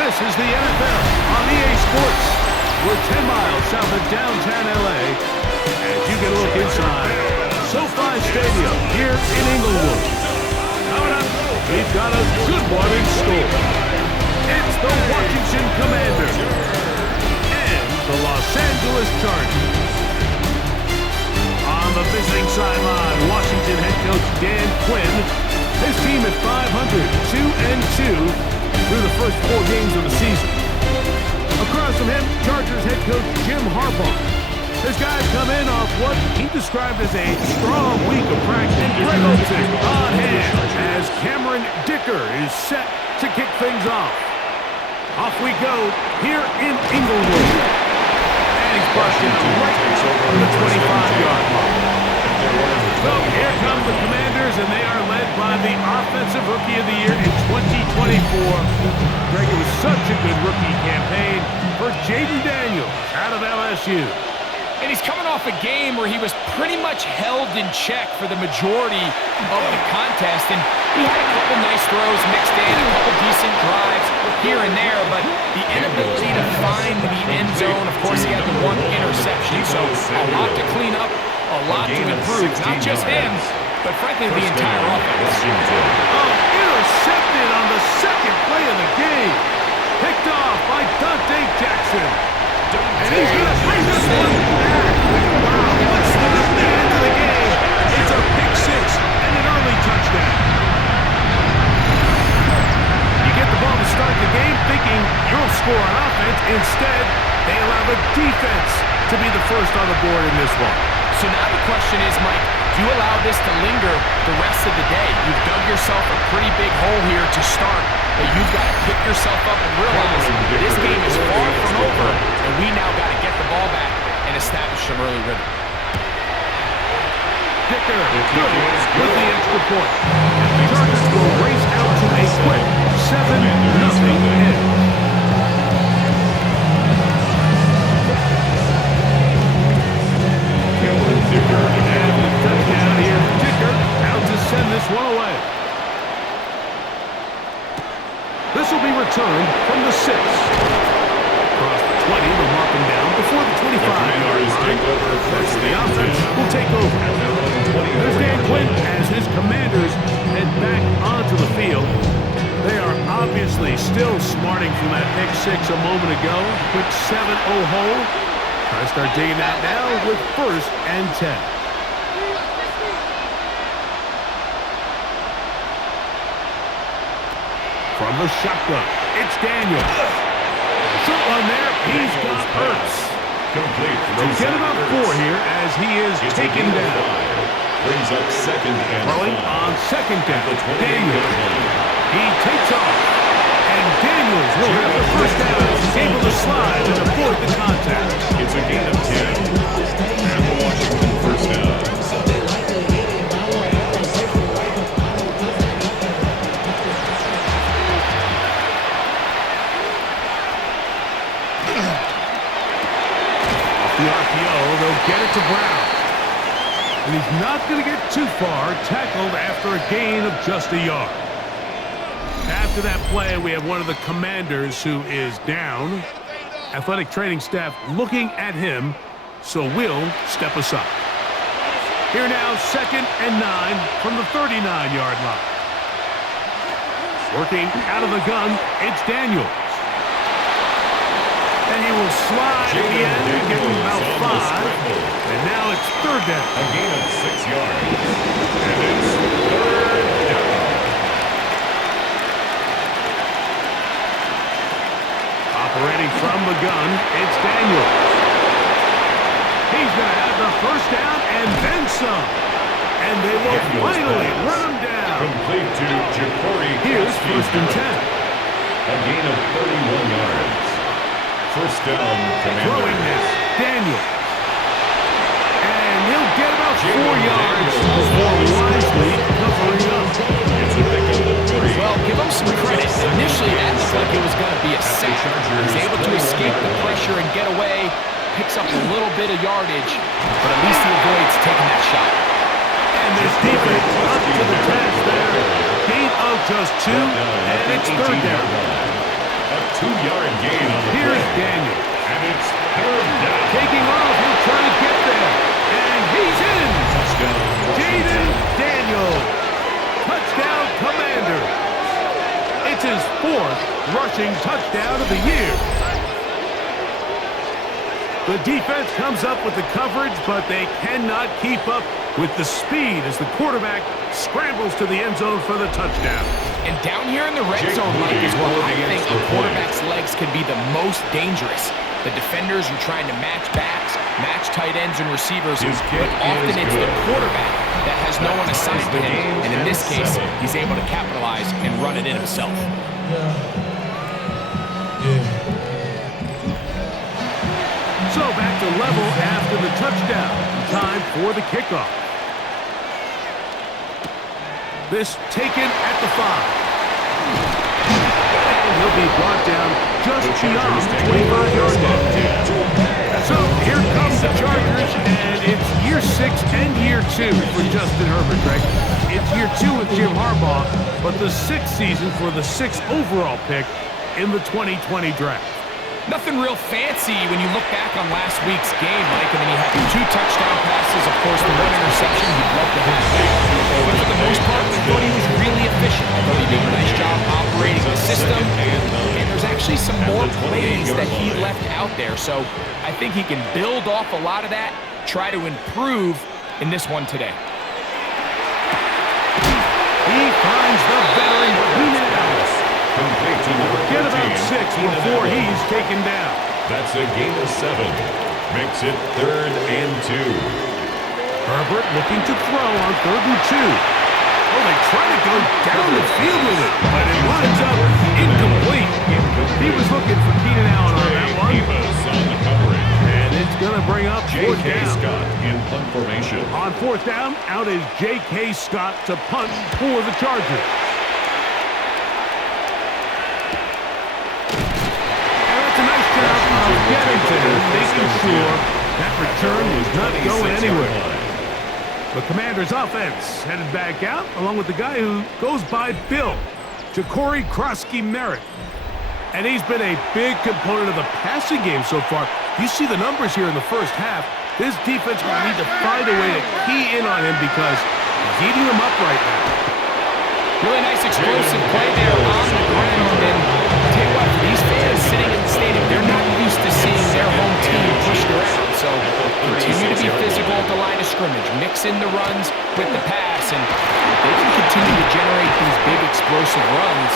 This is the NFL on EA Sports. We're 10 miles south of downtown LA as you get a look inside SoFi Stadium here in Inglewood. Coming up, we've got a good one in store. It's the Washington Commanders and the Los Angeles Chargers. On the visiting sideline, Washington head coach Dan Quinn. His team at 500, 2-2 through the first 4 games of the season. Across from him, Chargers head coach Jim Harbaugh. His guys come in off what he described as a strong week of practice. Greg Olsen on hand as Cameron Dicker is set to kick things off. Off we go here in Inglewood. And he's busted right on the 25-yard line. So here come the Commanders, and they are led by the Offensive Rookie of the Year in 2024. Greg, it was such a good rookie campaign for Jaden Daniels out of LSU. And he's coming off a game where he was pretty much held in check for the majority of the contest. And he had a couple nice throws mixed in, a couple decent drives here and there, but the inability to find the end zone, of course, he had the 1 interception. So a lot to clean up, a lot to improve. Not just him, but frankly, the entire offense. Oh, intercepted on the second play of the game. Picked off by Dante Jackson. And he's going to bring this one back. Wow, what's the end of the game? It's a pick 6 and an early touchdown. You get the ball to start the game thinking you'll score on offense. Instead, they allow the defense to be the first on the board in this one. So now the question is, Mike, do you allow this to linger the rest of the day? You've dug yourself a pretty big hole here to start, but you've got to pick yourself up and realize this game is far from over, and we now got to get the ball back and establish some early rhythm. Dicker good with the extra point. The Chargers will race out to a quick 7-0 edge. And touchdown here. Dicker out to send this one away. This will be returned from the 6. Across the 20, they'll mark him down before the 25-yard line. That's the offense will take over. There's Dan Quinn as his Commanders head back onto the field. They are obviously still smarting from that pick 6 a moment ago. Quick 7-0 hole. Try to start digging that now with 1st and 10. From the shotgun, it's Daniels. Short one there, he's got Ertz. They'll get about 4 here as he is taken down. Brings up 2nd and Throwing on 2nd down, Daniels. He takes off, and Daniels will have the 1st down. He's able to slide and avoid the contact. It's a gain of 10. And the Washington 1st down. The RPO, they'll get it to Brown. And he's not going to get too far, tackled after a gain of just a yard. After that play, we have one of the Commanders who is down. Athletic training staff looking at him, so we'll step aside. Here now, 2nd and 9 from the 39-yard line. Working out of the gun, it's Daniels. And he will slide at the end and give him about 5. And now it's 3rd down. A gain of 6 yards. And it's 3rd down. Operating from the gun, it's Daniels. He's going to have the 1st down and then some. And they will finally run him down. Complete to Ja'Cory. Here's 1st and 10. A gain of 31 yards. 1st down, Commanders. Throwing this, Daniels. And he'll get about 4 yards before wisely covering up. It's a pick of 3. Well, give him some credit. Initially, that looked like it was going to be a sack. He's able to escape the pressure and get away. Picks up a little bit of yardage, but at least he avoids taking that shot. And this defense up to the task there. Gain of just 2, and it's 3rd down. A 2-yard gain on the Here's play. Daniel. And it's third down. Taking off, he'll try to get there. And he's in. Touchdown, Jaden Washington. Daniel. Touchdown, Commander. It's his 4th rushing touchdown of the year. The defense comes up with the coverage, but they cannot keep up with the speed as the quarterback scrambles to the end zone for the touchdown. And down here in the red zone, Mike, is where I think a quarterback's legs can be the most dangerous. The defenders are trying to match backs, match tight ends and receivers, but often it's the quarterback that has no one assigned to him. And in this case, he's able to capitalize and run it in himself. So back to level after the touchdown. Time for the kickoff. This taken at the 5. And he'll be brought down just beyond the 25-yard line. So here comes the Chargers, and it's year 6 and year 2 for Justin Herbert, Greg. It's year 2 with Jim Harbaugh, but the 6th season for the 6th overall pick in the 2020 draft. Nothing real fancy when you look back on last week's game, Mike. I mean, he had 2 touchdown passes, of course, the 1 interception. He'd love to have back. But for the most part, I thought he was really efficient. I thought he did a nice job operating the system. And there's actually some more plays that he left out there. So I think he can build off a lot of that, try to improve in this one today. He finds the veteran Keenan Allen. Complete to number 13. Get about 6 before he's taken down. That's a gain of 7. Makes it 3rd and 2. Herbert looking to throw on 3rd and 2. Oh, they try to go down the field with it, but it winds up incomplete. He was looking for Keenan Allen on that one. On the coverage. And it's going to bring up 4th J.K. down. Scott in punt formation. On 4th down, out is J.K. Scott to punt for the Chargers. Getting to him, making sure that return was not going anywhere. The Commanders' offense headed back out, along with the guy who goes by Bill, Ja'Cory Krosky-Merritt. And he's been a big component of the passing game so far. You see the numbers here in the first half. This defense will need to find a way to key in on him because he's eating them up right now. Really nice explosive play there on the ground. And I'll tell you what, for these fans sitting in the stadium, they're not used to seeing their home team pushed around. So continue to be physical at the line of scrimmage. Mix in the runs with the pass. And if they can continue to generate these big explosive runs,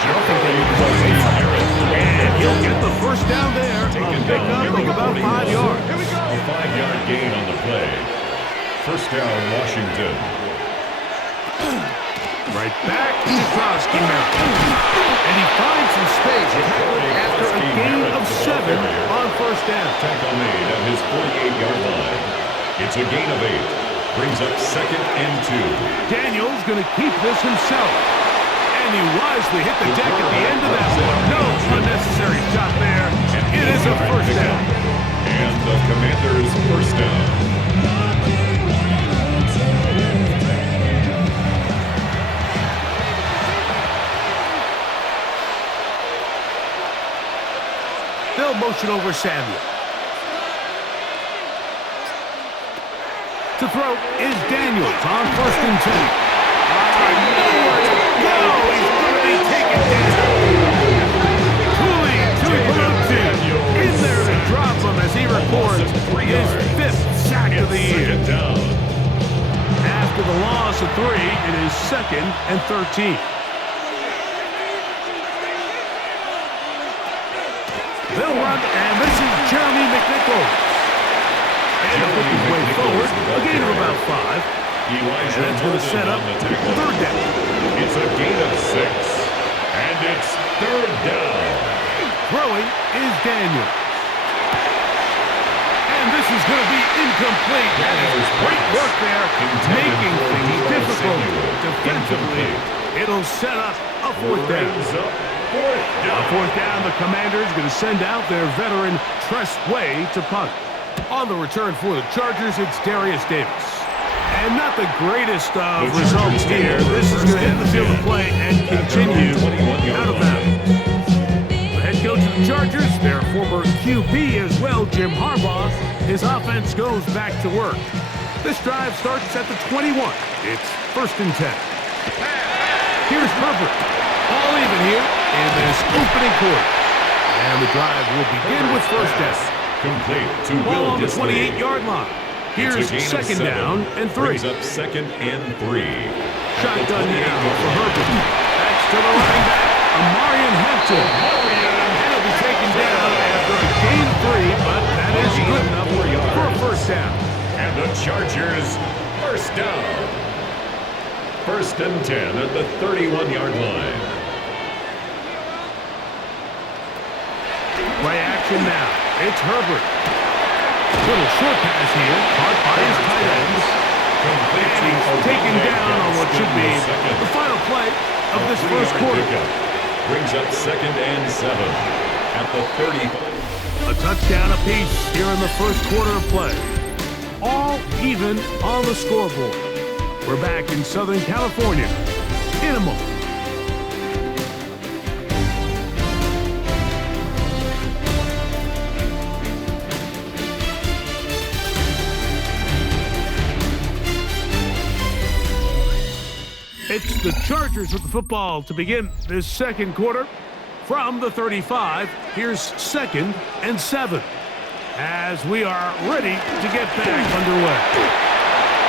I don't think they need to go away from it. And he'll get the first down there. A pickup of about 5 yards. A 5-yard gain on the play. First down, Washington. Right back to Krosky-Merritt. And he finds some space after a gain of 7 on first down. Tackle made at his 48-yard line. It's a gain of 8. Brings up 2nd and 2. Daniel's going to keep this himself. And he wisely hit the deck at the end of that one. No unnecessary shot there. It is a first down. And the Commanders' first down. They'll motion over Samuel. To throw is Daniels on 1st and 10. Nowhere to go. He's going to be taken down. Tuli in there to drop him as he records his 5th sack of the year. After the loss of 3, it is 2nd and 13. They'll run, and this is Jeremy McNichols. And he'll put his way forward, a gain of about 5. And that's going to set up 3rd down. It's a gain of 6. And it's 3rd down. Throwing is Daniel. And this is going to be incomplete. That is great work there, making things difficult defensively. It'll set up a 4th down. On 4th down, the Commanders going to send out their veteran Tress Way to punt. On the return for the Chargers, it's Darius Davis. And not the greatest of results here. This is going to hit the field of play and continue out of bounds. The head former QB as well, Jim Harbaugh, his offense goes back to work. This drive starts at the 21. It's 1st and 10. Here's Herbert. All even here in this opening quarter. And the drive will begin with first down. Complete to Ball Will on the Disley. 28-yard line. Here's It's a gain of 2nd 7. down and 3. Brings up 2nd and 3. Shotgun now for Herbert. That's to the running back, Amarian Hampton. And he'll be taken down after a gain of 3, but that is good enough for a first down. And the Chargers, first down. 1st and 10 at the 31-yard line. Play action now. It's Herbert. Little short pass here, caught by his tight ends. And he's taken down on what should be the final play of this first quarter. Brings up 2nd and 7 at the 30. A touchdown apiece here in the first quarter of play. All even on the scoreboard. We're back in Southern California in a moment. It's the Chargers with the football to begin this second quarter. From the 35, here's 2nd and 7 as we are ready to get back underway.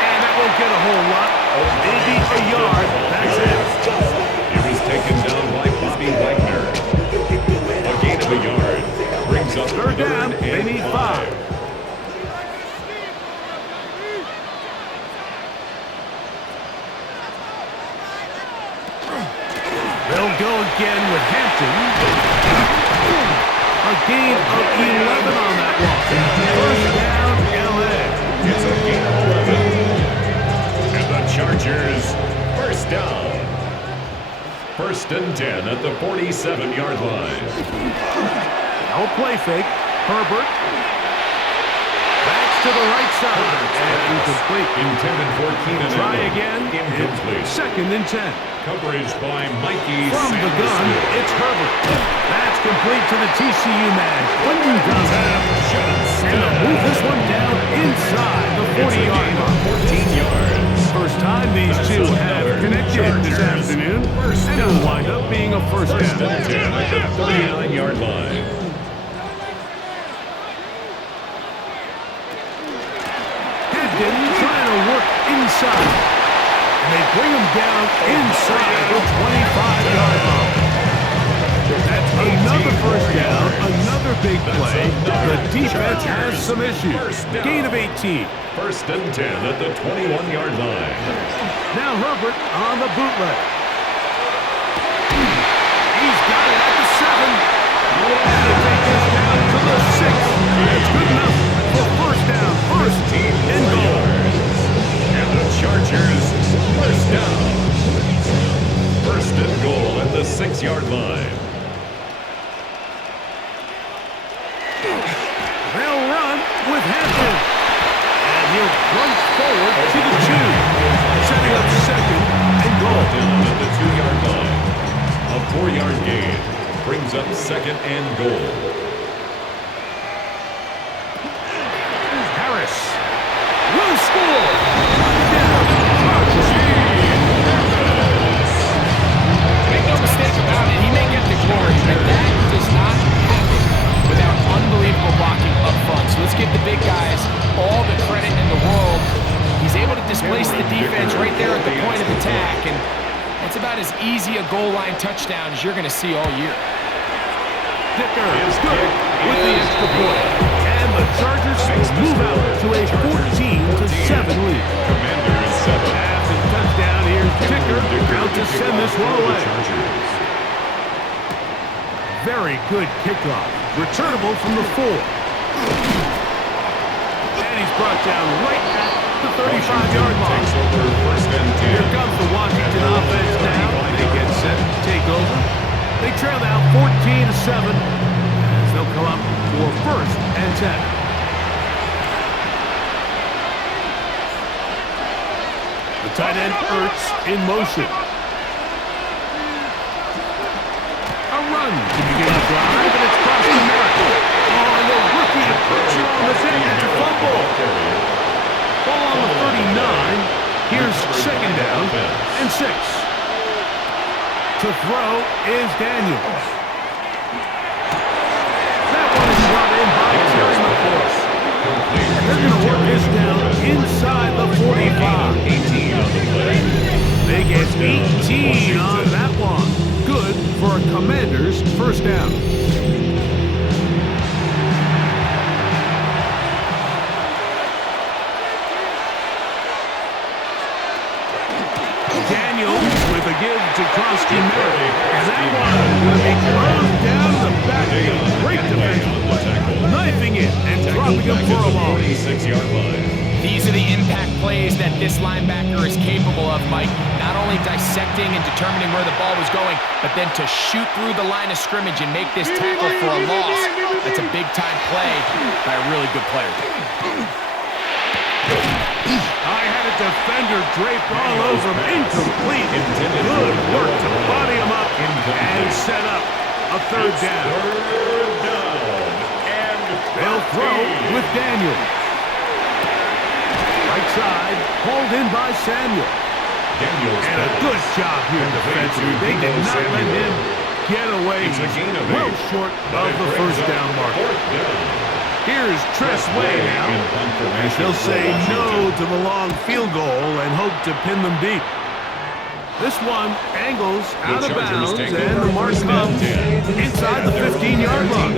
And that won't get a whole lot. Maybe a yard. That's it. It was taken down by Bobby Wagner. A gain of a yard. Brings up 3rd down. They need 5. They'll go again with Hampton. A gain of 11 on that walk. First down, LA. It's a gain of 11. And the Chargers, first down. 1st and 10 at the 47-yard line. No play fake. Herbert. Backs to the right side. And incomplete. Intended for Keenan Try Allen. again. Incomplete. It's 2nd and 10. Coverage by Mikey From the gun, it's Herbert. That's complete to the TCU man. Quentin Johnson. And they'll move this one down inside the 40-yard line. 14 yards. First time these two have connected this afternoon. And it'll wind up being a first First down. and 10 at the 39-yard line. Hampton trying to work inside. And they bring him down inside the 25-yard line. That's another first down, another big play. The defense has some issues. Gain of 18. 1st and 10 at the 21-yard line. Now Herbert on the bootleg. He's got it at the 7. And they take this down to the 6. It's good enough for first down, 1st and goal. And the Chargers, first down. 1st and goal at the 6-yard line. They'll run with Hampton. And he'll run forward to the 2. Setting up 2nd and goal. Down at the 2-yard line. A 4-yard gain brings up 2nd and goal. Harris will score. Make no mistake about it, he may get the glory, but that does not happen without unbelievable blocking up front. So let's give the big guys all the credit in the world. He's able to displace the defense right there at the point of attack, and that's about as easy a goal line touchdown as you're going to see all year. Dicker is good with the extra point. And the Chargers move out to a 14-7 lead. Commanders 7. After the touchdown, here's Dicker out to send this one away. Very good kickoff. Returnable from the 4. And he's brought down right at the 35-yard line. Takes over 1st and 10. Here comes the Washington offense now. They get set to take over. They trail now 14-7 as they'll come up for 1st and 10. The tight end Ertz in motion. A run to begin the drive, and it's crossed the mark. fumble. Ball on the 39. Here's second down and 6. To throw is Daniels. That one is brought in by Terry McCoy. And they're going to work this down inside the 45. 18 on the play. They get 18 on that one. Good for a Commander's first down. Daniels with a give to Krosky Mary. And that one will be thrown down the backfield. Great defense. Knifing it and dropping him for a loss. 46-yard line. These are the impact plays that this linebacker is capable of, Mike. Not only dissecting and determining where the ball was going, but then to shoot through the line of scrimmage and make this tackle for a loss. That's a big-time play by a really good player. I had a defender draped all over him. Incomplete. Good work to body him up and set up a third down. Third down. And They'll throw with Daniel. Right side, pulled in by Samuel. Daniels And a good job here defensively. They did not let him get away. It's a gain of Well 8. short of the first down mark. Here's Tress Way now. And he'll say no to the long field goal and hope to pin them deep. This one angles out of bounds, and the mark comes inside the 15-yard line.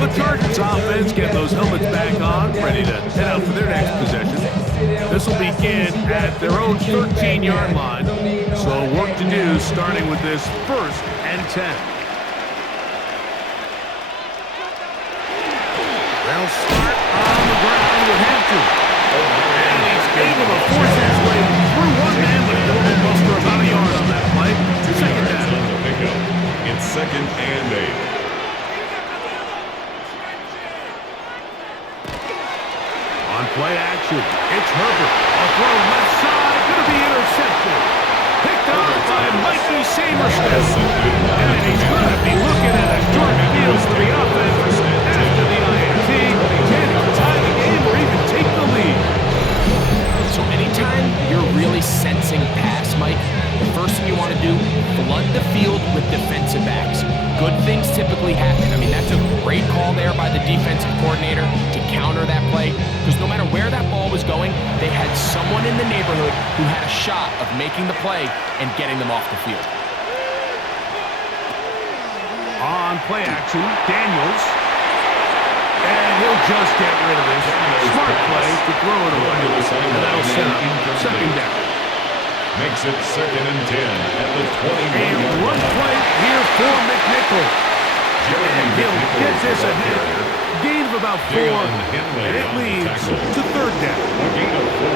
The Chargers offense getting those helmets back on, ready to head out for their next possession. This will begin at their own 13-yard line, so work to do starting with this 1st and 10. They'll start on the ground with Hampton. And he's able to force his way through one man, but it will muster about a yard on that play. Second down. On the pickup. It's 2nd and 8. On play action, it's Herbert. A throw left side, going to be intercepted. Picked off by Mikey Samerson. And he's going to be looking at a short field for the offense after the INT. Can he tie the game or even take the lead? So anytime you're really sensing pass, Mike, the first thing you want to do, flood the field with defensive backs. Good things typically happen. I mean, that's a great call there by the defensive coordinator to counter that play, because no matter where that ball was going, they had someone in the neighborhood who had a shot of making the play and getting them off the field. On play action, Daniels. And he'll just get rid of this. Smart play to throw it away. And that'll set up second down. Makes it 2nd and 10 at the 21-yard And line. one play here for McNichol. And he'll get this ahead. Gain of about 4. And it leads to third down. A gain of 4.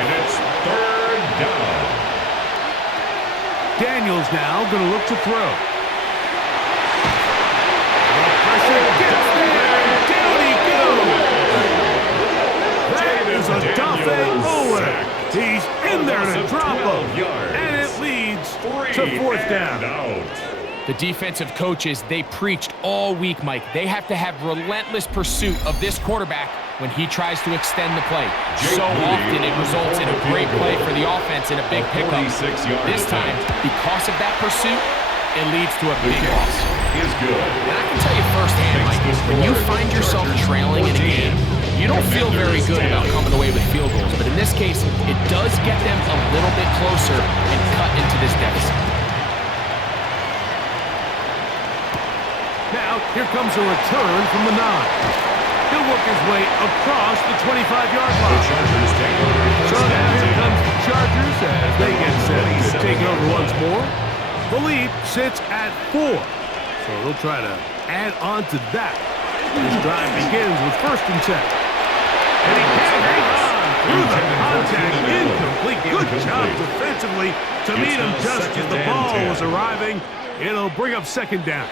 And it's 3rd down. Daniels now going to look to throw. The pressure gets there. Down he goes. That is a Dafe Owen. He's in there to drop him. And it leads to 4th down. The defensive coaches, they preached all week, Mike. They have to have relentless pursuit of this quarterback when he tries to extend the play. So often it results in a great play for the offense and a big pickup. This time, because of that pursuit, it leads to a big loss. Is good. And I can tell you firsthand, Mike, when you find yourself trailing in a game, you don't feel very good about coming away with field goals. But in this case, it does get them a little bit closer and cut into this deficit. Now, here comes a return from the 9. He'll work his way across the 25-yard line. So now here comes the Chargers as they get set to take over once more. The lead sits at 4. So they'll try to add on to that. This drive begins with 1st and 10. And he can't hang on through the contact. Incomplete. Good job defensively to meet him just as the ball was arriving. It'll bring up 2nd down.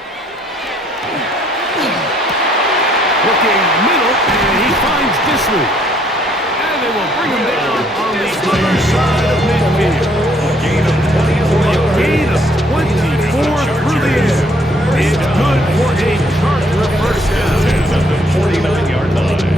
Looking middle, and he finds Disley. And they will bring him down on the other side of midfield. A gain of 24 through the air. It's good for a Charger first down. At the 49-yard line.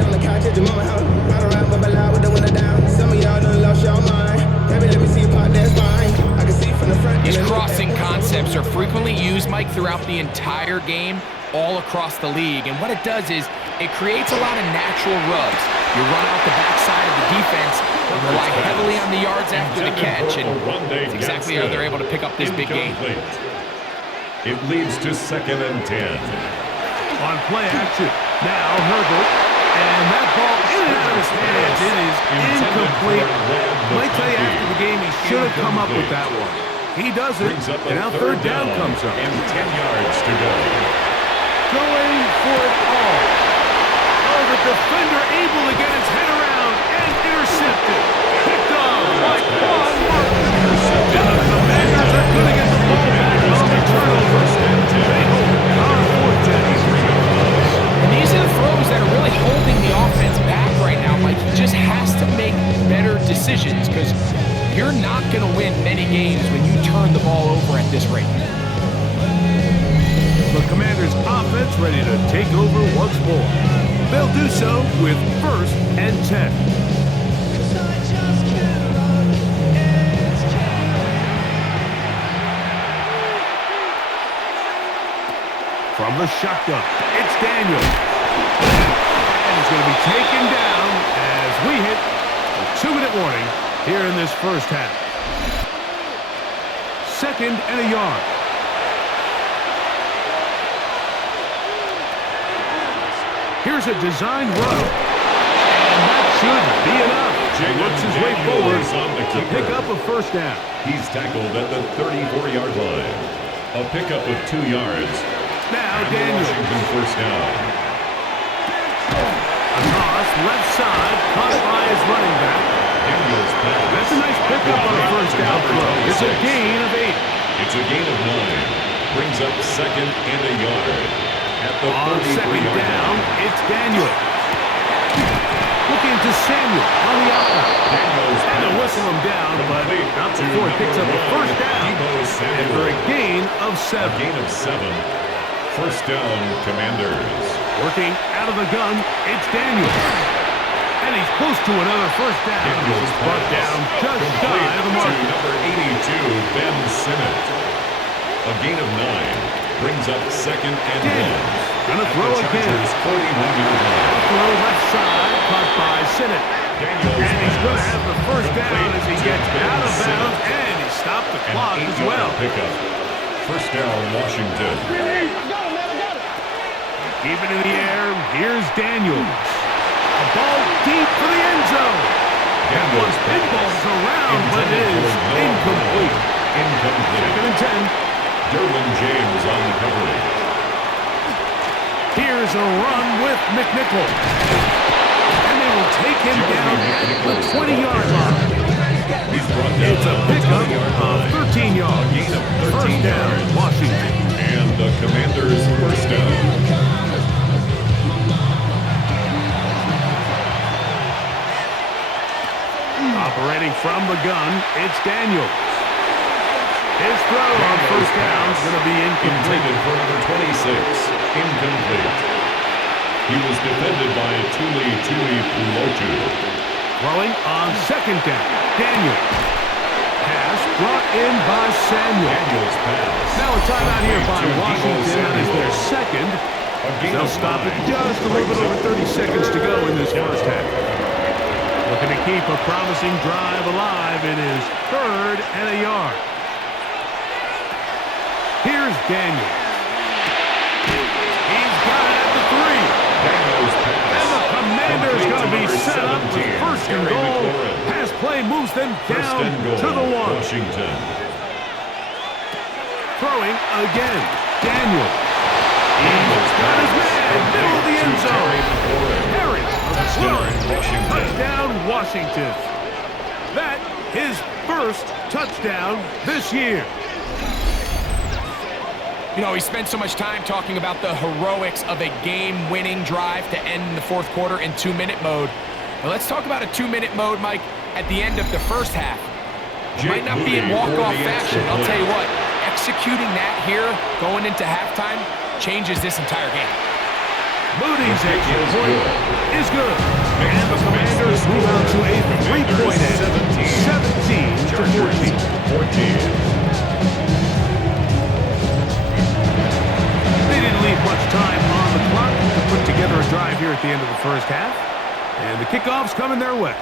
concepts are frequently used, Mike, throughout the entire game, all across the league. And what it does is it creates a lot of natural rubs. You run out the backside of the defense and rely heavily on the yards after the catch, and that's exactly how they're able to pick up this big gain. It leads to 2nd and 10. On play action, now Herbert, and that ball in and out of his hands. It is incomplete. Might tell you after the game he should have come up with that one. He doesn't, and now 3rd down comes up. And 10 yards to go. Going for it all. Oh, the defender able to get his head around and intercepted. Picked off by Quan Martin. And the Commanders are going to get the ball back on the turnover. They hold on 4th down. And these are the throws that are really holding the offense back right now, Mike. He just has to make better decisions because you're not going to win many games when you turn the ball over at this rate. The Commanders' offense ready to take over once more. They'll do so with 1st and 10. From the shotgun, it's Daniel. And he's going to be taken down as we hit a 2-minute warning here in this first half. 2nd and a yard. Here's a designed run. And that should be enough. He works his way forward to pick up a 1st down. He's tackled at the 34-yard line. A pickup of 2 yards. Now Daniel. Washington 1st down. A toss left side, caught by his running back. Daniel's pass. That's a nice pickup on a 1st down throw. It's a gain of 8. It's a gain of 9. Brings up 2nd and a yard. At the On 2nd down, it's Daniel. Looking to Samuel on the outlet. Daniel's And to whistle him down, but not before he picks up a 1st down. And for a gain of 7. A gain of 7. 1st down, Commanders. Working out of the gun, it's Daniel. And he's close to another 1st down. Daniel's brought down just shy of the mark. To number 82, Ben Simmons. A gain of 9. Brings up 2nd and 1. Gonna throw again. 41-yard line. Throw left side, caught by Sinnott. And he's gonna have the 1st down as he gets out of bounds, and he stopped the clock as well. Pickup. 1st down, Washington. Keep it in the air. Here's Daniels. A ball deep for the end zone. That one pinballs around, but it is incomplete. 2nd and 10. Derwin James on the coverage. Here's a run with McNichol. And they will take him down at the 20-yard line. It's a pickup of 13 yards. 1st down, Washington. And the Commanders' 1st down. Operating from the gun, it's Daniel. His throw on 1st down is going to be incomplete. Intended for number 26. Incomplete. He was defended by Tuli Pulotu. Throwing on 2nd down. Daniel. Pass brought in by Samuel. Daniel's pass. Now a timeout here by Washington. That is their 2nd. They'll stop it just a little bit over 30 seconds to go in this first half. Looking to keep a promising drive alive. It is 3rd and a yard. Here's Daniel. He's got it at the 3. Daniel's pass. And the Commander's going to be set up with 1st and goal. Pass play moves them down to the 1. Washington. Throwing again. Daniel. He's got his man. Middle of the end zone. Harris. Touchdown, Washington. That his 1st touchdown this year. You know, he spent so much time talking about the heroics of a game-winning drive to end the 4th quarter in 2-minute mode. Now let's talk about a 2-minute mode, Mike, at the end of the first half. It might not be in walk-off fashion. I'll tell you what, executing that here, going into halftime, changes this entire game. Moody's extra point is good. And the Commanders move on to a 3-point edge, 17 to 14. at the end of the first half. And the kickoff's coming their way.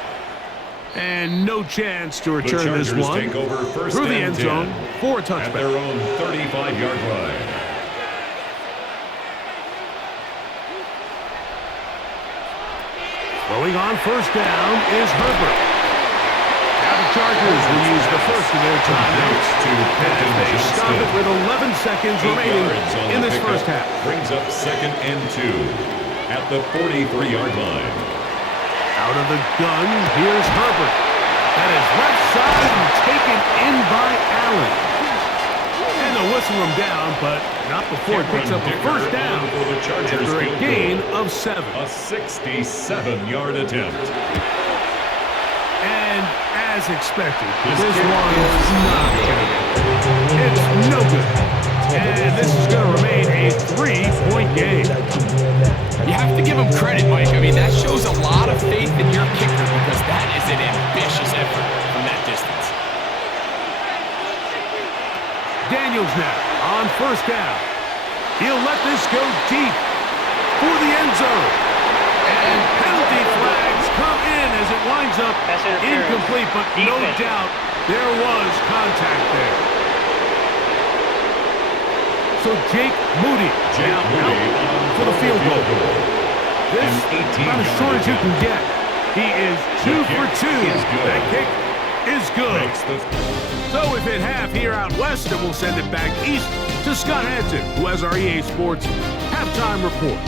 And no chance to return this one take over first through the end 10 zone for a touchback. At their own 35-yard line. Throwing on first down is Herbert. Now the Chargers will use the first of their timeouts as they stop it with 11 seconds remaining in this first half. Brings up 2nd and 2 at the 43-yard line. Out of the gun, here's Herbert. That is left side and taken in by Allen. And they'll whistle him down, but not before he picks up a first down after a gain of 7. A 67-yard attempt. And as expected, this one's not good. It's no good. And this is going to remain a 3-point game. You have to give him credit, Mike. I mean, that shows a lot of faith in your kicker because that is an ambitious effort from that distance. Daniels now on first down. He'll let this go deep for the end zone. And penalty flags come in as it winds up incomplete, but no doubt there was contact there. So Jake Moody now out for the field goal. This about as short as you can get. He is 2 for 2. That kick is good. So we've hit half here out west, and we'll send it back east to Scott Hanson, who has our EA Sports halftime report.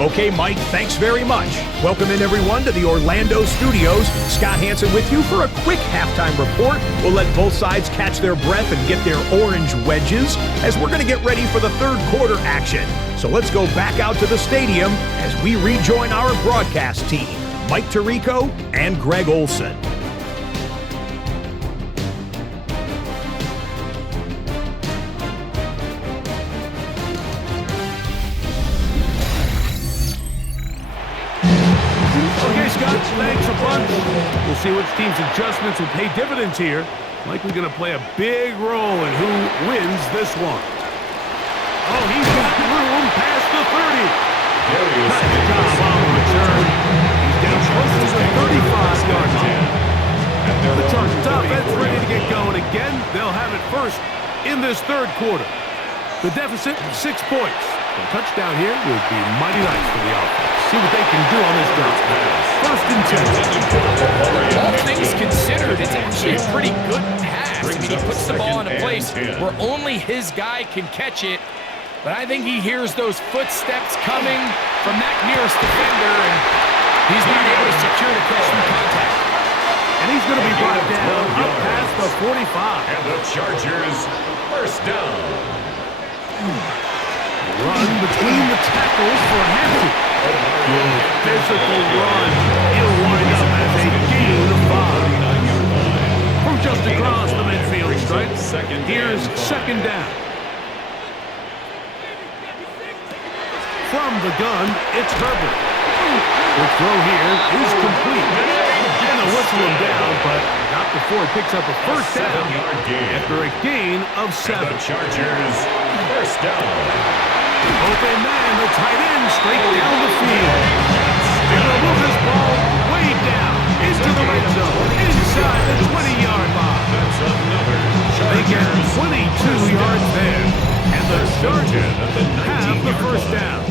Okay, Mike, thanks very much. Welcome in, everyone, to the Orlando studios. Scott Hanson with you for a quick halftime report. We'll let both sides catch their breath and get their orange wedges as we're going to get ready for the third quarter action. So let's go back out to the stadium as we rejoin our broadcast team, Mike Tirico and Greg Olson. Thanks a bunch. We'll see which team's adjustments will pay dividends here. Likely going to play a big role in who wins this one. Oh, he's got room past the 30. Nice job on the return. He's down close to the 35-yard line. The Chargers offense ready to get going again. They'll have it first in this third quarter. The deficit, 6 points. A touchdown here would be mighty nice for the offense. See what they can do on this drive. First and 10. All things considered, it's actually a pretty good pass. I mean, he puts the ball in a place where only his guy can catch it. But I think he hears those footsteps coming from that nearest defender, and he's not able to secure the catch from contact. And he's going to be brought down up past the 45. And the Chargers first down. Run between the tackles for Hampton. Good physical run. He'll wind up as a gain of 5. From just across the midfield stripe, here's second down. From the gun, it's Herbert. The throw here is complete. And they'll whistle him down, but not before he picks up a first down after a gain of 7. The Chargers first down. Open man, the tight end, straight down the field. And they'll move this ball way down into the red zone, inside the 20-yard line. That's another They get 22 yards there, and the Chargers have the first down.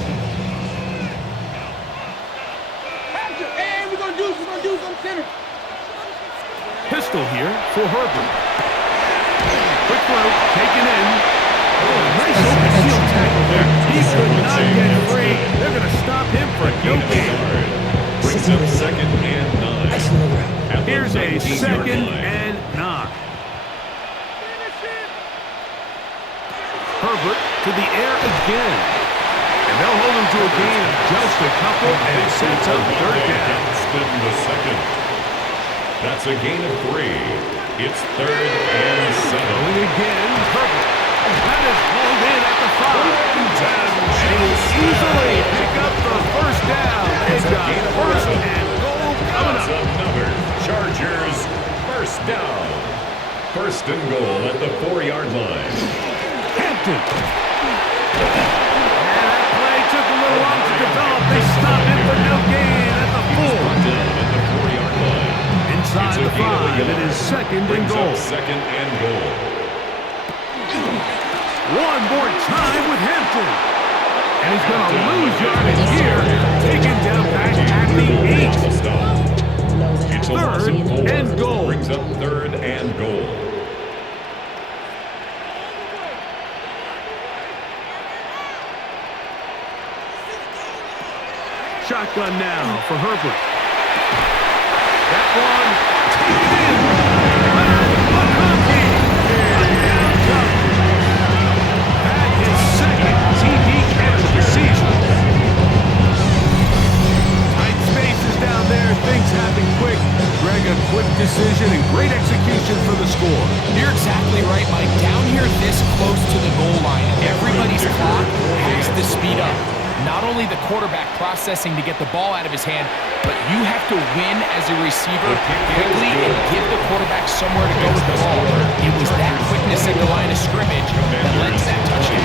Hey, we're gonna do some center. Pistol here for Herbert. Quick throw, taken in. Oh, nice open field tackle there. He could not get free. They're going to stop him for no gain. Brings up 2nd and 9. Here's a 2nd and 9. Herbert to the air again. And they'll hold him to a gain of just a couple, and it sets up third down. Spin the 2nd. That's a gain of 3. It's 3rd and 7. Going again, Herbert. That is pulled in at the 5. They will easily pick up the first down. They've got first and goal coming up. Another Chargers first down. First and goal at the 4-yard line. Hampton. And that play took a little long to develop. They 5. It is second and goal. Second and goal. One more time with Hampton. And he's going to lose yardage here. Taken down back at the 8. It's a loss of 4. Third and goal. Brings up third and goal. Shotgun now for Herbert. That one taken in. That is second TD catch of the season. Tight spaces down there. Things happen quick. Greg, a quick decision and great execution for the score. You're exactly right, Mike. Down here this close to the goal line, everybody's clock has to speed up. Not only the quarterback processing to get the ball out of his hand, but you have to win as a receiver quickly and give the quarterback somewhere to go with the ball. It was that quickness at the line of scrimmage that led to that touchdown.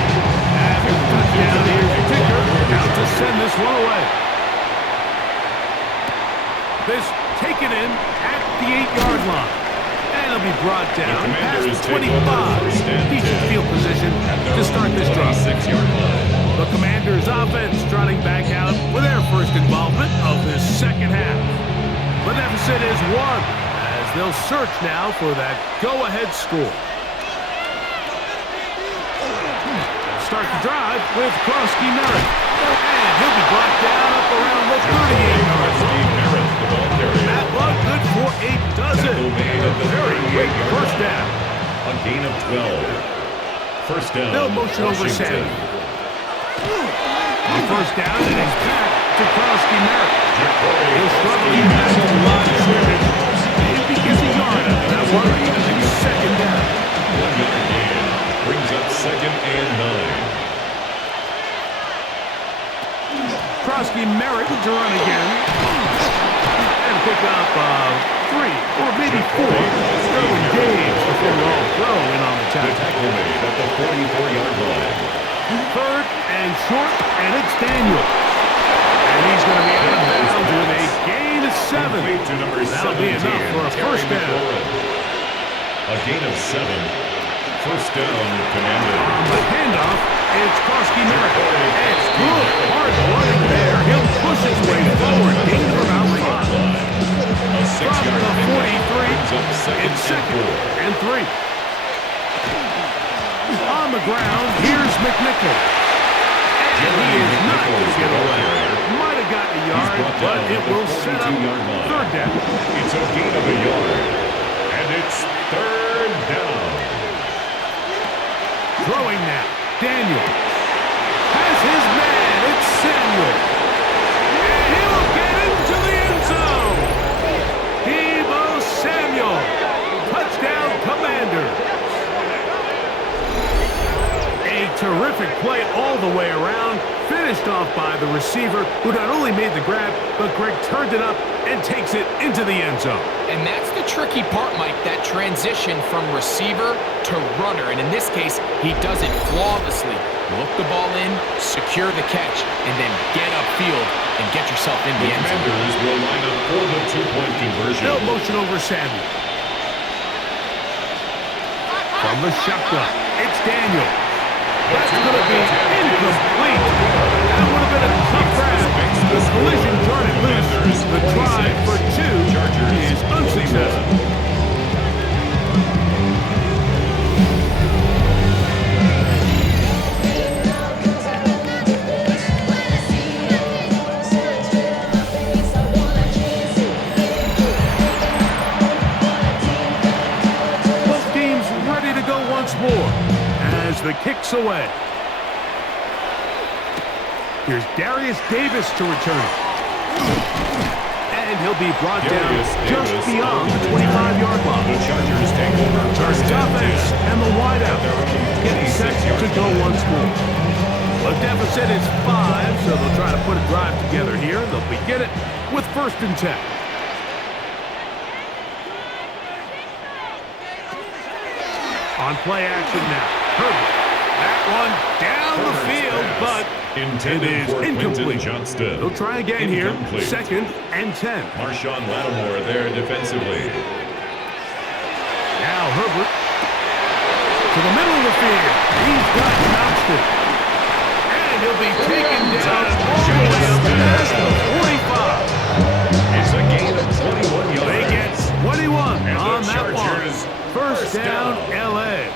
Touchdown here. Kicker out to send this one away. This taken in at the 8-yard line. And it'll be brought down past 25. Decent field position to start this drive. 6-yard line. The Commanders' offense trotting back out for their first involvement of this second half. The deficit is 1 as they'll search now for that go-ahead score. Start the drive with Krosky Merritt. And he'll be brought down up around the 38-yard line. That one good for 8 dozen. Very quick first down. A gain of 12. First down. No motion over Sandy. On first down, it is back to Krosky Merritt. He'll struggle in back to the line of scrimmage. If he gets a yard out of that one, it's second down. 1-yard gain. Brings up second and 9. Krosky Merritt to run again. And pick up 3 or maybe 4. Sterling James before we're all throwing on the The tackle. tackle made at the 44-yard line. Third and short, and it's Daniel. And he's going to be out of bounds with a gain of 7. Complete to number That'll be 17, enough for a Terry first down. McLaurin. A gain of 7. First down, Commanders. On the handoff, it's Krosky Merritt. It's good, hard running there. He'll push his way forward, gain of about 5. A 6-yard From the pickup 43, brings up second it's second and 4. and 3. On the ground, here's McNichol. And he is not going to get away. Might have gotten a yard, but it will set up third down. It's a gain of a yard. And it's third down. Throwing now, Daniel has his man. It's Samuel. And he'll get into the end zone. Deebo Samuel. Touchdown, Commanders. A terrific play all the way around, finished off by the receiver, who not only made the grab, but Greg turned it up and takes it into the end zone. And that's the tricky part, Mike, that transition from receiver to runner. And in this case, he does it flawlessly. Look the ball in, secure the catch, and then get upfield and get yourself in the end zone. Commanders will line up for the 2-point conversion. No motion over Samuel. From the shotgun, it's Daniel. That's going to be incomplete. That would have been a tough grab. The collision turned it loose. The try for 2 is unsuccessful. Both teams ready to go once more as the kick's away. Here's Darius Davis to return. And he'll be brought down just beyond the 25-yard line. The Chargers take over first Offense and 10. and the wideout getting set to go once more. The deficit is 5, so they'll try to put a drive together here. They'll begin it with first and 10. On play action now. Herbert. That one down the field, but it is incomplete. Johnston. They'll try again here. Second and 10. Marshawn Lattimore there defensively. Herbert to the middle of the field. He's got Johnston. And he'll be taken down all the way up past the 45. It's a gain of 21 yards. They get 21 And on the that one. Chargers, First down, L.A.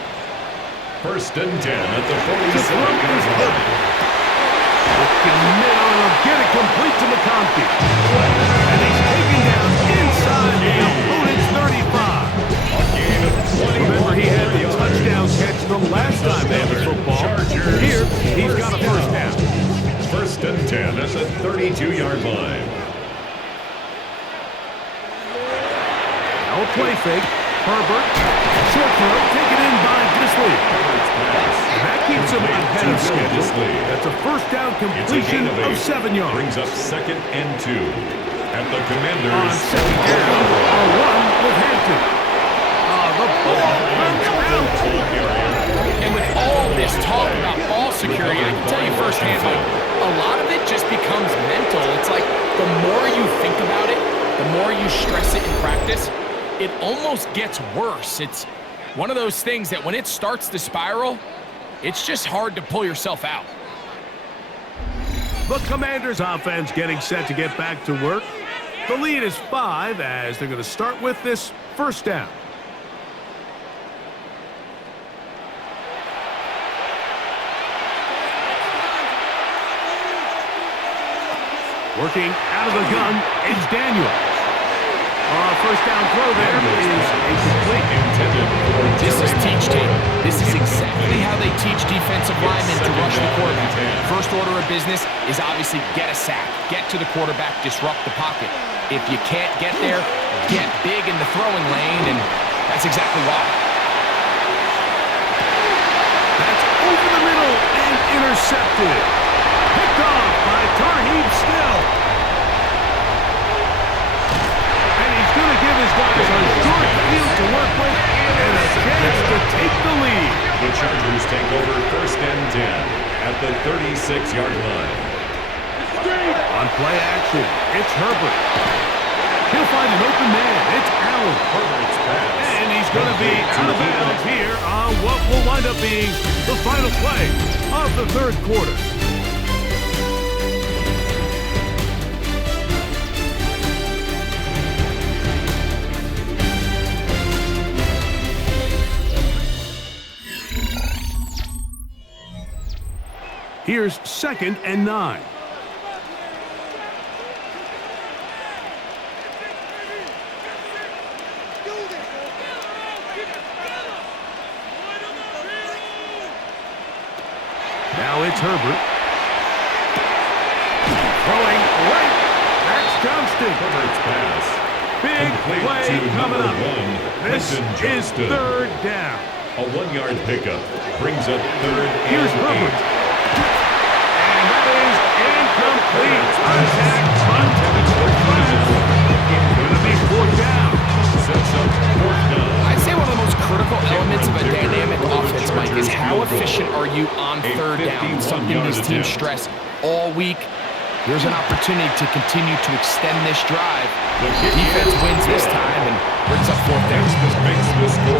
First and 10 at the To throw 47-yard is line. Herbert. Looking middle, and he'll get it complete to McConkey. And he's taken down inside the opponent's 35. A gain of 21 Remember, he had the yards. touchdown catch the last time they had the football. Chargers, Here, he's got a first down. First and 10 at the 32-yard line. Now a play fake. Herbert. Short throw taken in by Disley. That keeps him ahead of schedule. That's a first down completion of 7 yards. Brings up second and 2 at the On Commanders. second down, a run with Hampton. The ball runs out. And with all this talk about ball security, I can tell you firsthand, a lot of it just becomes mental. It's like the more you think about it, the more you stress it in practice, it almost gets worse. It's one of those things that when it starts to spiral, it's just hard to pull yourself out. The Commanders' offense getting set to get back to work. The lead is 5 as they're going to start with this first down. Working out of the gun, it's Daniels. First down throw there is incomplete. This is teach tape. This is exactly how they teach defensive linemen to rush the quarterback. First order of business is obviously get a sack, get to the quarterback, disrupt the pocket. If you can't get there, get big in the throwing lane, and that's exactly why. That's over the middle and intercepted. Picked off by Tarheeb Still. And he's going to give his guys a short field to work with and a chance to take the lead. The Chargers take over first and 10 at the 36-yard line. On play action, it's Herbert. He'll find an open man. It's Allen. Herbert's pass. And he's going to be out of bounds here on what will wind up being the final play of the third quarter. Here's second and 9. Now it's Herbert. Throwing right. That's Johnston. Herbert's pass. Big Complete play to coming number up. 1, This Quentin is Johnston. third down. A 1-yard pickup brings up third Here's and Herbert. 8. And that is incomplete. Contact. Going to be fourth down. Sets up fourth down. I'd say one of the most critical elements of a dynamic offense, Mike, is how efficient are you on third down? Something these teams stress all week. Here's an opportunity to continue to extend this drive. Defense wins this time and brings up fourth down.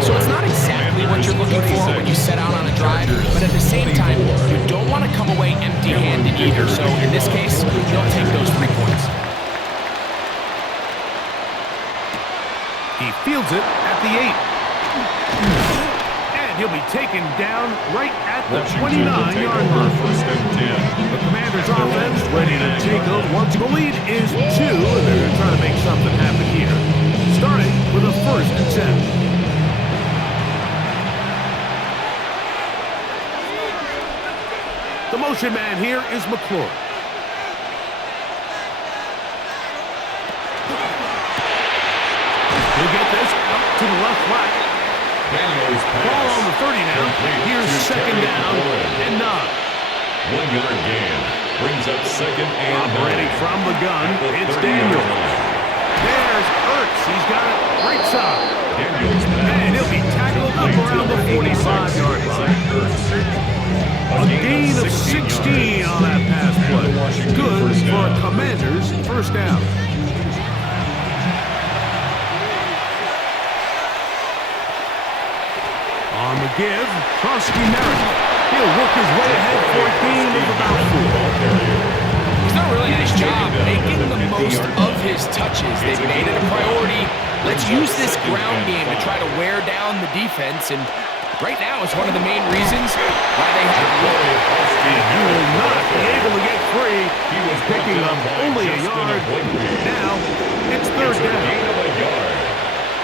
So it's not exactly what you're looking for when you set out on a drive, but at the same time, you don't want to come away empty-handed either. So in this case, they'll take those 3 points. He fields it at the 8. And he'll be taken down right at the 29-yard line. First and 10. The Commanders' offense ready to take over once the lead is 2, and they're going to try to make something happen here. Starting with a first and 10. The motion man here is McClure. He'll get this up to the left flat. Daniels Ball on pass. the 30 now. Here's second down and 9. 1-yard gain brings up second and Operating 9. from the gun, At the it's 30-yard Daniels. line. There's Ertz. He's got it right side. Daniels And he'll be tackled up around the 45-yard line. A gain of 16 on that pass play. Good for a Commanders first down. give. Krosky Merritt. He'll work his way ahead for a gain of about 4. He's done a really nice job making the most of his touches. They've made it a priority. Let's use this ground game to try to wear down the defense, and right now it's one of the main reasons why they have the lead. You will not be able to get free. He was picking up only a yard. Now it's third down. Gain of a yard.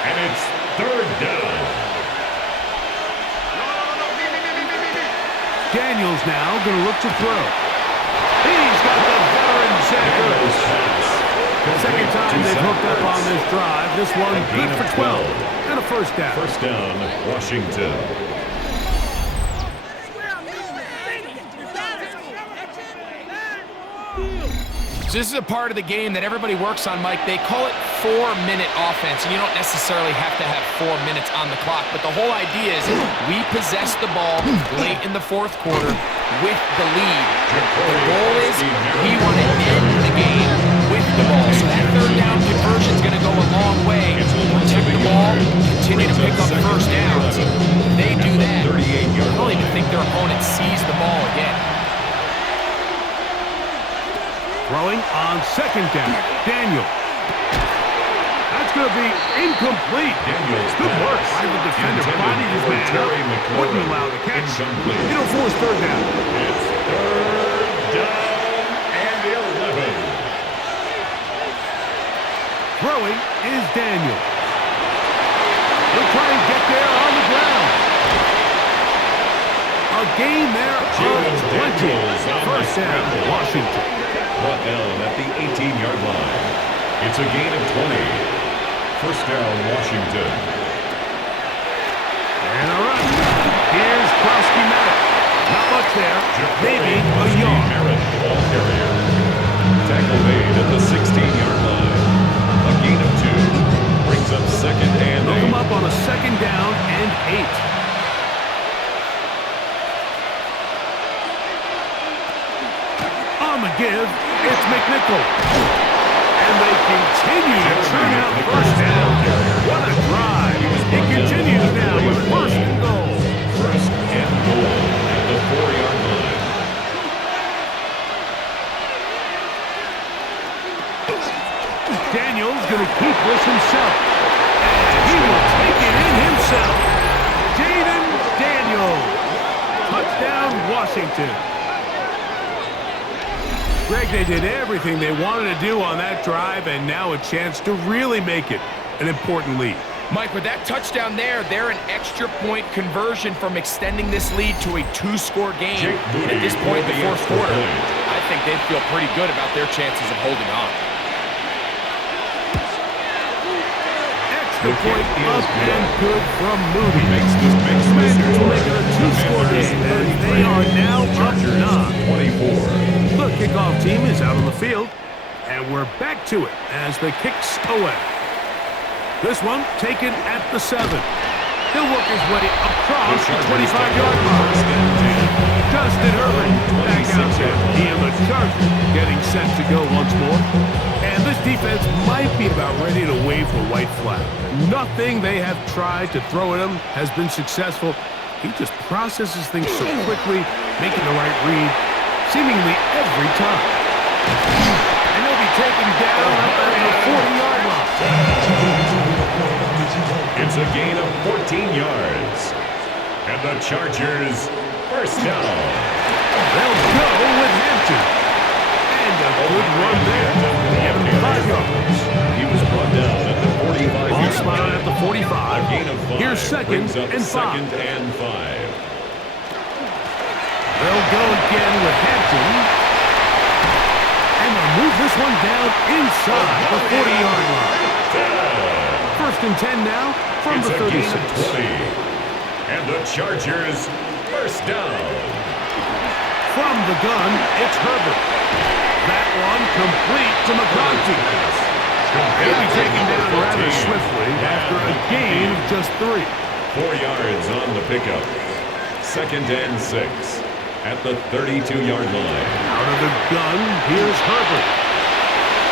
And it's third down. Daniels now going to look to throw. He's got the veteran Sanders. Second time they've hooked up on this drive. This one good for 12 and a first down. First down, Washington. So this is a part of the game that everybody works on, Mike. They call it 4-minute offense, and you don't necessarily have to have 4 minutes on the clock. But the whole idea is we possess the ball late in the fourth quarter with the lead. The goal is we want to end the game with the ball. So that third down conversion is going to go a long way. Protect the ball, continue to pick up first downs. If they do that, I don't even think their opponent sees the ball again. Throwing on second down. Daniel. That's going to be incomplete. Daniels. Good work by the defender. Bodied his man up. Wouldn't allow the catch. It'll force third down. It's third down and 11. Throwing is Daniel. He'll try and get there on the ground. A gain there of 20. First down, Washington. Brought down at the 18-yard line. It's a gain of 20. First down, Washington. And a run. Here's Krosky Merritt. Not much there. Maybe a yard. Merritt, ball carrier. Tackle made at the 16-yard line. A gain of 2. Brings up second and 8. Look him up on a second down and 8. On the give, it's McNichol. And they continue to turn out first down. What a drive. It continues now with first and goal. First and goal at the 4-yard line. Daniels going to keep this himself. And he will take it in himself. Jaden Daniels. Touchdown, Washington. Greg, they did everything they wanted to do on that drive, and now a chance to really make it an important lead. Mike, with that touchdown there, they're an extra point conversion from extending this lead to a 2-score game. At this point in the fourth quarter, I think they feel pretty good about their chances of holding on. Extra point up and good from Moody. Commanders will make it a 2-score game, and they are now up 9. 24. The kickoff team is out on the field, and we're back to it as the kicks away. This one taken at the 7. He'll work his way across the 25-yard line. Justin Herbert back out there. He and the Chargers getting set to go once more. And this defense might be about ready to wave the white flag. Nothing they have tried to throw at him has been successful. He just processes things so quickly, making the right read seemingly every time. And he'll be taken down up at the 40-yard line. It's a gain of 14 yards. And the Chargers first down. They'll go with Hampton. And a good run there. They give him 5 yards. He was brought down at the 45-yard Ball line. spotted at the 45. Gain of 5. Here's second Brings up and 5. second and 5. They'll go again with Hampton. And they'll move this one down inside the 40-yard line. First and 10 now from It's the a gain 36. of 20. And the Chargers first down. From the gun, it's Herbert. That one complete to McConkey. He'll be taken down rather swiftly after a gain of just 3. 4 yards on the pickup. Second and 6 at the 32-yard line. Out of the gun, here's Herbert.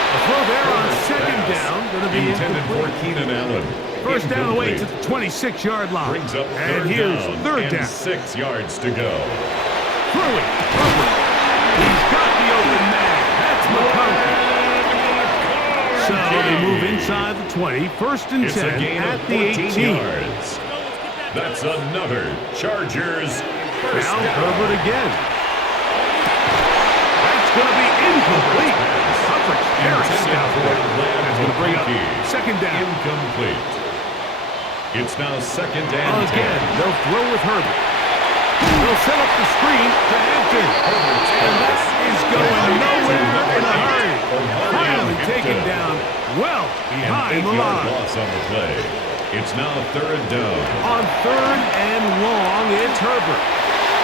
A throw there on second down, going to be intended for incomplete. Keenan Allen. First down away to the 26-yard line. Brings up And here's third down. 6 yards to go. Throwing. He's got the open man. That's McConkey. So they move inside the 20. First and 10 at the 18. Yards. That's another Chargers first now down. Herbert again. That's going to be incomplete. Coverage. Very stout. That's going to bring up second down. Incomplete. It's now second and 10. Again, they'll throw with Herbert. They'll set up the screen to Hampton. And that is going nowhere in a hurry. Finally taken down well behind the line. Loss on the play. It's now third down. On third and long, it's Herbert.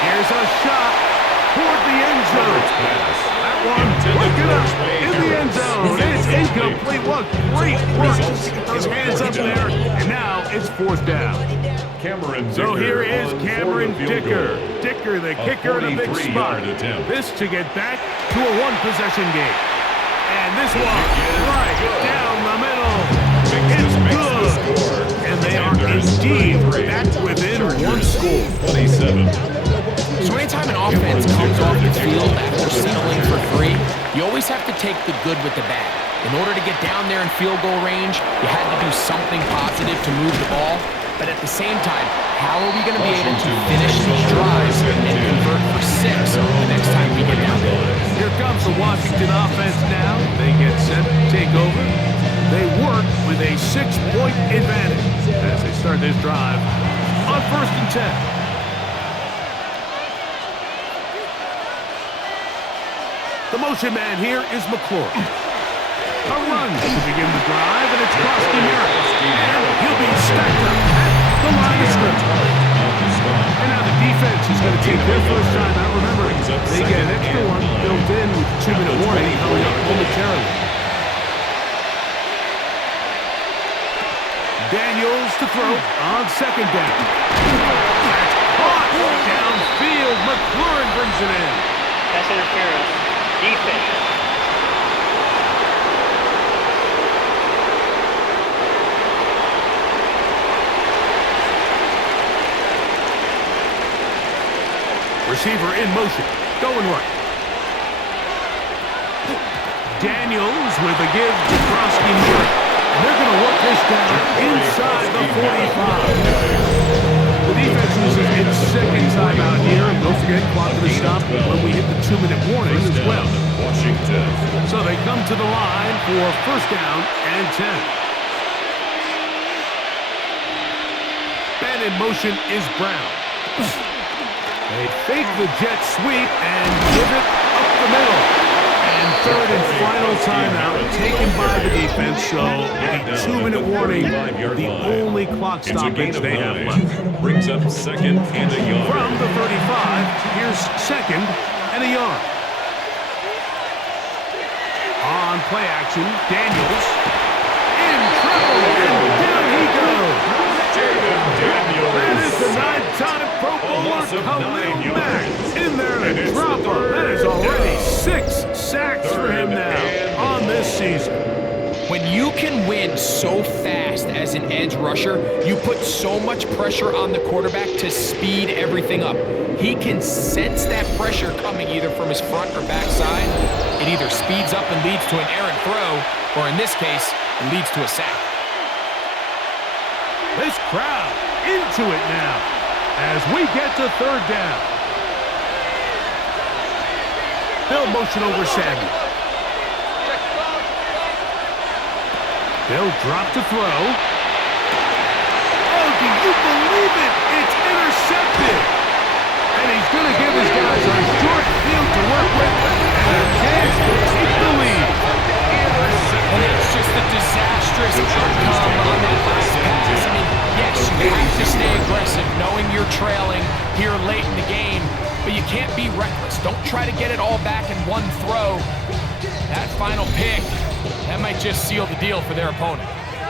Here's a shot toward the end zone. That one broken up in the end zone. It's incomplete. What great work to get those hands up there. And now it's fourth down. So here is Cameron Dicker. Dicker, the kicker in a big spot. This to get back to a one-possession game. And this one right down the middle. It's good. And they are indeed back within one score. 27. So anytime an offense comes off the field after settling for 3, you always have to take the good with the bad. In order to get down there in field goal range, you had to do something positive to move the ball. But at the same time, how are we going to be able to finish these drives and convert for 6 the next time we get down there? Here comes the Washington offense now. They get set to take over. They work with a 6-point advantage as they start this drive on first and 10. The motion man here is McClure. A run to begin the drive, and it's Krosky Merritt. And he'll be stacked up at the line of scrimmage. And now the defense is going to take their first time out. Remember, they get an extra one built in with 2-minute warning coming up momentarily. Daniels to throw on second down. That's caught downfield. McLaurin brings it in. That's interference. Defense. Receiver in motion. Going right. Daniels with a give to Krosky Merritt. And they're going to work this down inside the 45. The defense uses its second timeout here. And don't forget, clock to stop when we hit the 2-minute warning as well. Washington. So they come to the line for first down and 10. Man in motion is Brown. They fake the jet sweep and give it up the middle. And third and final timeout taken by the defense. So a 2-minute warning, the only clock stoppage they have left. Brings up second and a yard. From the 35, here's second and a yard. On play action, Daniels in trouble, and down he goes. That is the 9-time Pro Bowler Khalil Mack in there to drop her. That is already 6 sacks for him now on this season. When you can win so fast as an edge rusher, you put so much pressure on the quarterback to speed everything up. He can sense that pressure coming either from his front or back side. It either speeds up and leads to an errant throw, or in this case, it leads to a sack. This crowd into it now as we get to third down. They'll motion over Samuel. They'll drop to throw. Oh, do you believe it? It's intercepted. And he's going to give his guys a short field to work with and a chance to take the lead. And it's just a disastrous outcome on that last pass. I mean, yes, you have to stay aggressive knowing you're trailing here late in the game, but you can't be reckless. Don't try to get it all back in one throw. That final pick, that might just seal the deal for their opponent.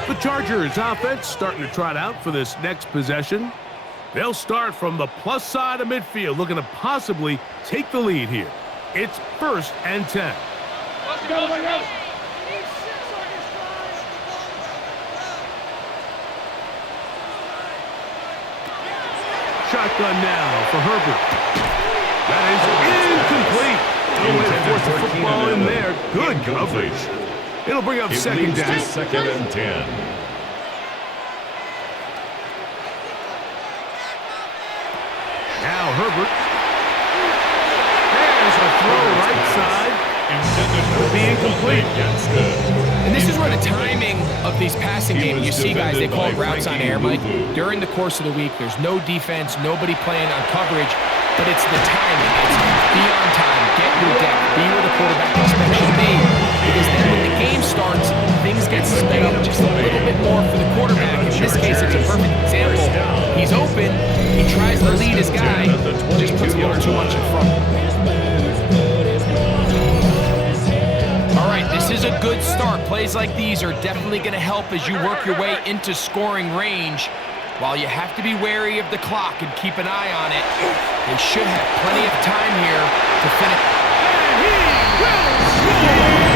The Chargers offense starting to trot out for this next possession. They'll start from the plus side of midfield, looking to possibly take the lead here. It's first and 10. Let's go. shotgun now for Herbert. That is incomplete. No way to force the football in there. Good coverage. It'll bring up second down. Second and 10. Now Herbert. There's a throw right side. It'll be incomplete. And this is where the timing of these passing games, you see guys, they call it routes on air, Mike. During the course of the week, there's no defense, nobody playing on coverage, but it's the timing. It's be on time, get your depth, be where the quarterback expects you to be. Because then when the game starts, things get sped up just a little bit more for the quarterback. In this case, it's a perfect example. He's open, he tries to lead his guy, just puts a little too much in front. All right, this is a good start. Plays like these are definitely going to help as you work your way into scoring range. While you have to be wary of the clock and keep an eye on it, they should have plenty of time here to finish. And he will score!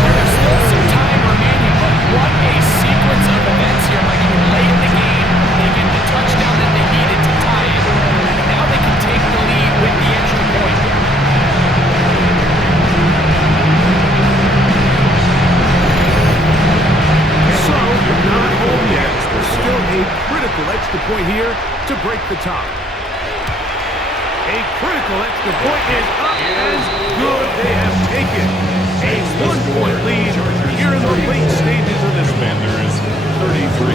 There's still some time remaining, but what a sequence of events here. Like even late in the game, they get the touchdown that they needed to tie it. And now they can take the lead with the extra point. So, not home yet. Still a critical extra point here to break the tie. A critical extra point is up as good. They have taken a 1-point lead here in the late stages of this one. Commanders 33.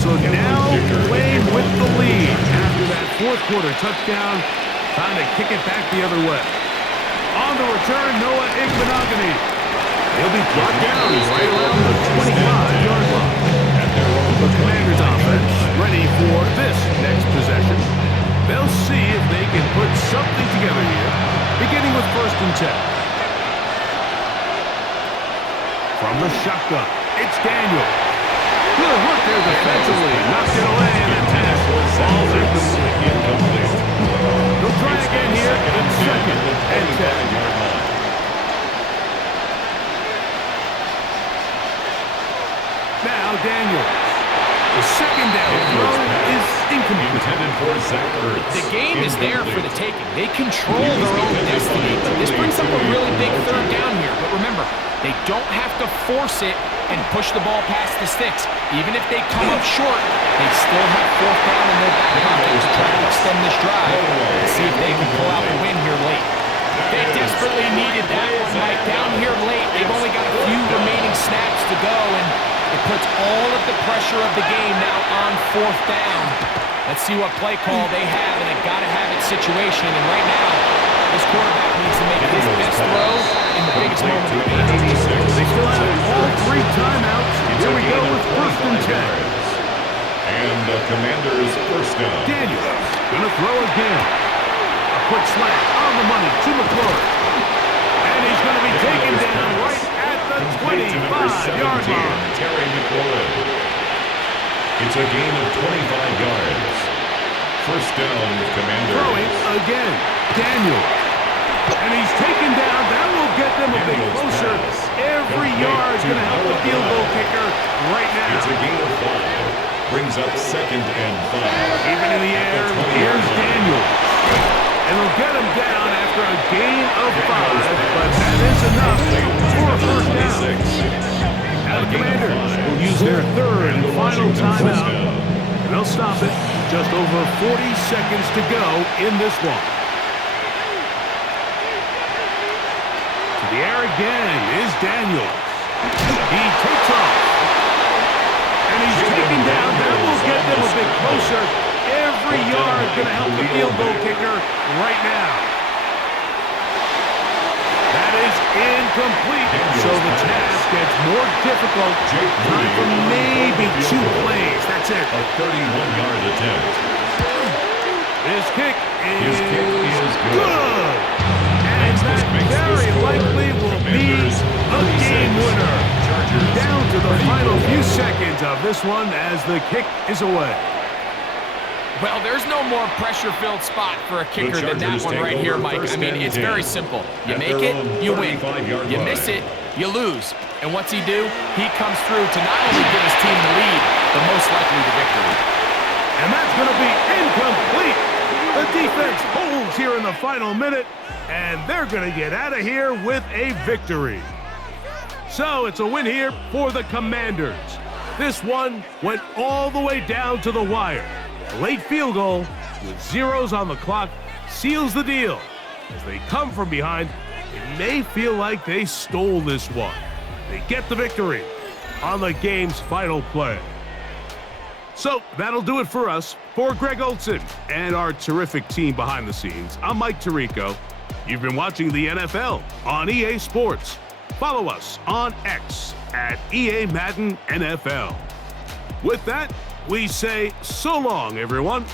So now playing with the lead after that fourth quarter touchdown, trying to kick it back the other way. On the return, Noah Igbenogany. He'll be brought down right around the 25-yard line. The Commanders offense ready for this next possession. They'll see if they can put something together here, beginning with 1st and 10. From the shotgun, it's Daniel. Good work there defensively. Knocked it away, and the pass falls incomplete. They'll try again here in 2nd and 10. Now Daniels. The second down throw is incomplete. Intended for Zach Ertz. The game is there for the taking. They control their own destiny. This brings up a really big 3rd down here. But remember, they don't have to force it and push the ball past the sticks. Even if they come up short, they still have 4th down in their back pocket to try to extend this drive and see if they can pull out the win here late. They desperately needed that one, Mike. Down here late, they've only got a few remaining snaps to go, and it puts all of the pressure of the game now on 4th down. Let's see what play call they have in a gotta-have-it situation. And right now, this quarterback needs to make his best throw in the biggest moment of the game. They still have all 3 timeouts. Here we go with 1st and 10. And the Commanders' 1st down. Daniels gonna throw again. A quick slant on the money to McClure. And he's gonna be taken down right at the 25-yard line. Terry McLaurin. It's a gain of 25 yards. 1st down, Commanders. Throwing again. Daniel. And he's taken down. That will get them a bit closer. Every yard's going to help the field goal kicker right now. It's a gain of 5. Brings up 2nd and 5. Even in the air, here's Daniel. And they'll get him down after a gain of 5, but that is enough for a 1st down. Now the Commanders will use their 3rd and final timeout. And they'll stop it. Just over 40 seconds to go in this one. To the air again is Daniels. He takes off. And he's taken down. That will get them a bit closer. Every yard going to help the field goal kicker right now. That is incomplete. So the task gets more difficult. Time for maybe 2 plays. That's it. A 31-yard attempt. His kick is good. good. And that very likely will be a game winner. Down to the final few seconds of this one as the kick is away. Well, there's no more pressure-filled spot for a kicker than that one right here, Mike. I mean, it's very simple. You make it, you win. You miss it, you lose. And what's he do? He comes through to not only give his team the lead, but most likely the victory. And that's going to be incomplete. The defense holds here in the final minute, and they're going to get out of here with a victory. So it's a win here for the Commanders. This one went all the way down to the wire. A late field goal with zeros on the clock seals the deal. As they come from behind, it may feel like they stole this one. They get the victory on the game's final play. So that'll do it for us. For Greg Olson and our terrific team behind the scenes, I'm Mike Tirico. You've been watching the NFL on EA Sports. Follow us on X at EA Madden NFL. With that, we say so long, everyone.